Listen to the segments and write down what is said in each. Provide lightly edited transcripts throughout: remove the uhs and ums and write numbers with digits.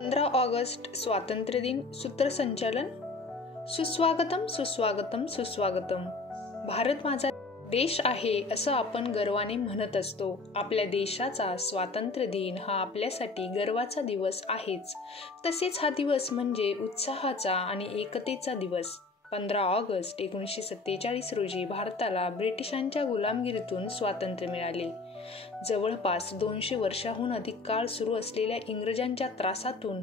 15 August स्वातंत्र्य दिन सूत्रसंचालन. सुस्वागतम सुस्वागतम सुस्वागतम. भारत माझा देश आहे असं आपण गर्वाने म्हणत असतो. आपल्या देशाचा स्वातंत्र्य दिन हा आपल्यासाठी गर्वाचा दिवस आहेच. तसेच हा दिवस म्हणजे उत्साहाचा आणि एकतेचा दिवस. 15 ऑगस्ट 1947 रोजी भारताला ब्रिटिशांच्या गुलामगिरीतून स्वातंत्र्य मिळाले. जवळपास 200 वर्षाहून अधिक काळ सुरू असलेल्या इंग्रजांच्या त्रासातून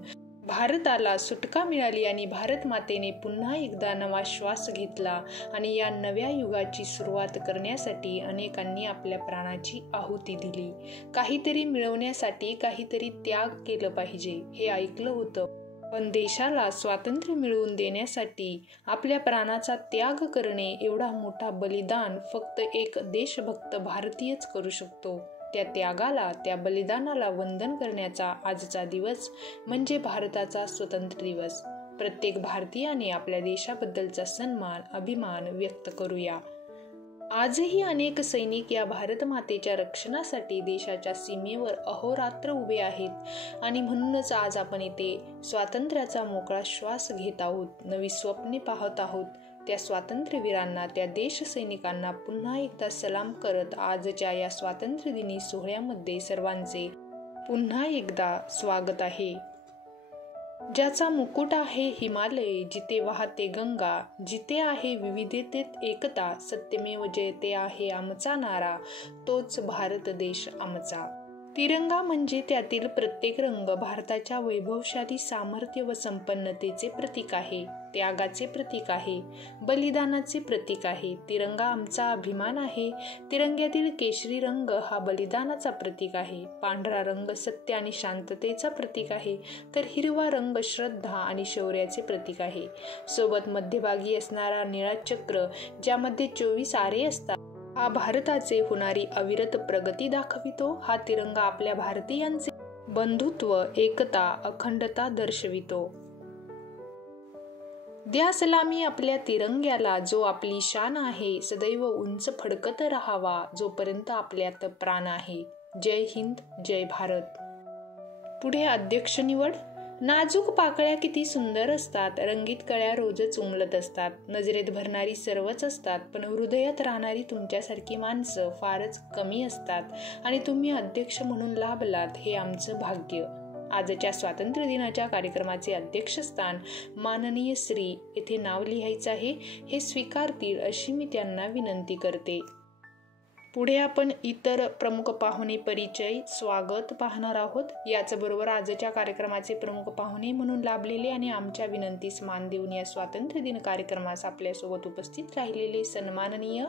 भारताला सुटका मिळाली आणि भारत मातेने पुन्हा एकदा नवा श्वास घेतला आणि या नव्या युगाची सुरुवात करण्यासाठी अनेकांनी आपल्या प्राणाची आहुती दिली. काहीतरी मिळवण्यासाठी काहीतरी त्याग केलं पाहिजे हे ऐकलं होतं. पण देशाला स्वातंत्र्य मिळवून देण्यासाठी आपल्या प्राणाचा त्याग करणे एवढा मोठा बलिदान फक्त एक देशभक्त भारतीयच करू शकतो. त्या त्यागाला, त्या बलिदानाला वंदन करण्याचा आजचा दिवस म्हणजे भारताचा स्वतंत्र दिवस. प्रत्येक भारतीयाने आपल्या देशाबद्दलचा सन्मान, अभिमान व्यक्त करूया. आजही अनेक सैनिक या भारत मातेच्या रक्षणासाठी देशाच्या सीमेवर अहोरात्र उभे आहेत आणि म्हणूनच आज आपण इथे स्वातंत्र्याचा मोकळा श्वास घेत आहोत, नवी स्वप्ने पाहत आहोत. त्या स्वातंत्र्यवीरांना, त्या देश सैनिकांना पुन्हा एकदा सलाम करत आजच्या या स्वातंत्र्य दिनी सोहळ्यामध्ये सर्वांचे पुन्हा एकदा स्वागत आहे. ज्याचा मुकुट आहे हिमालय, जिथे वाहते गंगा, जिथे आहे विविधतेत एकता, सत्यमेव जयते आहे आमचा नारा, तोच भारत देश आमचा. तिरंगा म्हणजे त्यातील प्रत्येक रंग भारताच्या वैभवशाली सामर्थ्य व संपन्नतेचे प्रतीक आहे, त्यागाचे प्रतीक आहे, बलिदानाचे प्रतीक आहे. तिरंगा आमचा अभिमान आहे. तिरंग्यातील केशरी रंग हा बलिदानाचा प्रतीक आहे. पांढरा रंग सत्य आणि शांततेचा प्रतीक आहे, तर हिरवा रंग श्रद्धा आणि शौर्याचे प्रतीक आहे. सोबत मध्यभागी असणारा निळा चक्र, ज्यामध्ये 24 आरे असतात, हा भारताचे होणारी अविरत प्रगती दाखवितो. हा तिरंगा आपल्या भारतीयांचे बंधुत्व, एकता, अखंडता दर्शवितो. द्या सलामी आपल्या तिरंग्याला, जो आपली शान आहे. सदैव उंच फडकत राहावा, जोपर्यंत आपल्यात प्राण आहे. जय हिंद, जय भारत. पुढे अध्यक्ष निवड. नाजूक पाकळ्या किती सुंदर असतात. रंगीत कळ्या रोजच उमलत असतात. नजरेत भरणारी सर्वच असतात, पण हृदयात राहणारी तुमच्यासारखी माणसं फारच कमी असतात आणि तुम्ही अध्यक्ष म्हणून लाभलात हे आमचं भाग्य. आजच्या स्वातंत्र्य दिनाच्या कार्यक्रमाचे अध्यक्षस्थान माननीय श्री येथे नाव लिहायचं आहे. हे स्वीकारतील अशी मी त्यांना विनंती करते. पुढे आपण इतर प्रमुख पाहुणे परिचय, स्वागत पाहणार आहोत. याचबरोबर आजच्या कार्यक्रमाचे प्रमुख पाहुणे म्हणून लाभलेले आणि आमच्या विनंतीस मान देऊन या स्वातंत्र्य दिन कार्यक्रमास आपल्यासोबत उपस्थित राहिलेले सन्माननीय,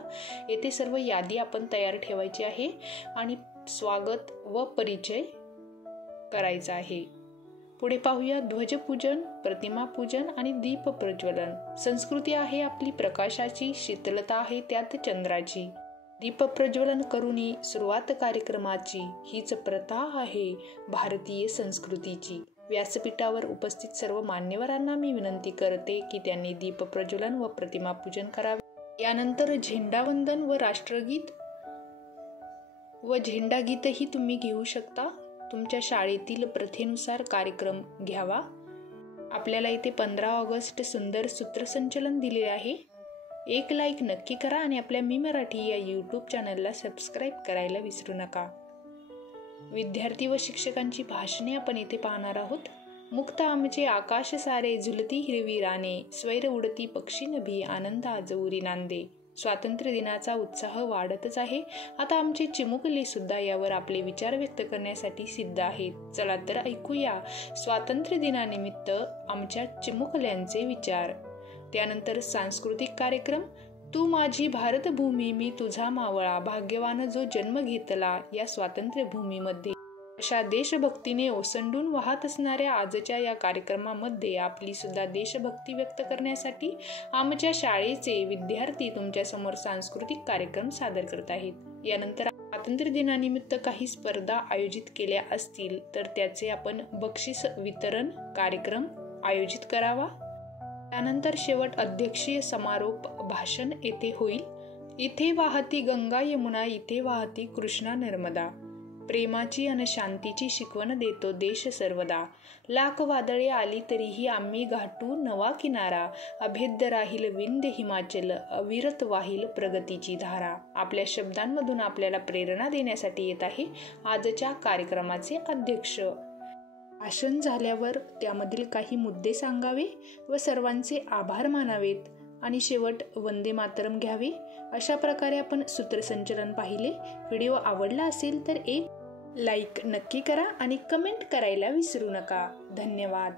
येथे सर्व यादी आपण तयार ठेवायची आहे आणि स्वागत व परिचय करायचा आहे. पुढे पाहूया ध्वजपूजन, प्रतिमा पूजन आणि दीप प्रज्वलन. संस्कृती आहे आपली प्रकाशाची, शीतलता आहे त्यात चंद्राची. दीप प्रज्वलन करूनी सुरुवात कार्यक्रमाची, हीच प्रथा आहे भारतीय संस्कृतीची. व्यासपीठावर उपस्थित सर्व मान्यवरांना मी विनंती करते की त्यांनी दीप प्रज्वलन व प्रतिमा पूजन करावे. यानंतर झेंडावंदन व राष्ट्रगीत व झेंडागीतही तुम्ही घेऊ शकता. तुमच्या शाळेतील प्रथेनुसार कार्यक्रम घ्यावा. आपल्याला इथे 15 ऑगस्ट सुंदर सूत्रसंचलन दिले आहे. एक लाईक नक्की करा आणि आपल्या मी मराठी या यूट्यूब चॅनलला सबस्क्राईब करायला विसरू नका. विद्यार्थी व शिक्षकांची भाषणे आपण इथे पाहणार आहोत. मुक्त आमचे आकाश सारे, झुलती हिरवी राने, स्वैर उडती पक्षी नभी, आनंद आज उरी नांदे. स्वातंत्र्य दिनाचा उत्साह वाढतच आहे. आता आमचे चिमुकले सुद्धा यावर आपले विचार व्यक्त करण्यासाठी सिद्ध आहेत. चला तर ऐकूया स्वातंत्र्य दिनानिमित्त आमच्या चिमुकल्यांचे विचार. त्यानंतर सांस्कृतिक कार्यक्रम. तू माझी भारतभूमी, मी तुझा मावळा, भाग्यवान जो जन्म घेतला या स्वातंत्र्य भूमीमध्ये. अशा देशभक्तीने ओसंडून वाहत असणाऱ्या आजच्या या कार्यक्रमामध्ये आपली सुद्धा देशभक्ती व्यक्त करण्यासाठी आमच्या शाळेचे विद्यार्थी तुमच्या समोर सांस्कृतिक कार्यक्रम सादर करत आहेत. यानंतर स्वातंत्र्य दिनानिमित्त काही स्पर्धा आयोजित केल्या असतील तर त्याचे आपण बक्षीस वितरण कार्यक्रम आयोजित करावा. त्यानंतर शेवट अध्यक्षीय समारोप भाषण येथे होईल. इथे वाहती गंगा यमुना, इथे वाहती कृष्णा नर्मदा. प्रेमाची आणि शांतीची शिकवण देतो देश सर्वदा. लाख वादळे आली तरीही आम्ही गाठू नवा किनारा. अभेद्य राहील विंध्य हिमाचल, अविरत वाहील प्रगतीची धारा. आपल्या शब्दांमधून आपल्याला प्रेरणा देण्यासाठी येत आहे आजच्या कार्यक्रमाचे अध्यक्ष. भाषण झाल्यावर त्यामधील काही मुद्दे सांगावे व सर्वांचे आभार मानावेत आणि शेवट वंदे मातरम घ्यावे. अशा प्रकारे आपण सूत्रसंचलन पाहिले. व्हिडिओ आवडला असेल तर एक लाईक नक्की करा आणि कमेंट करायला विसरू नका. धन्यवाद.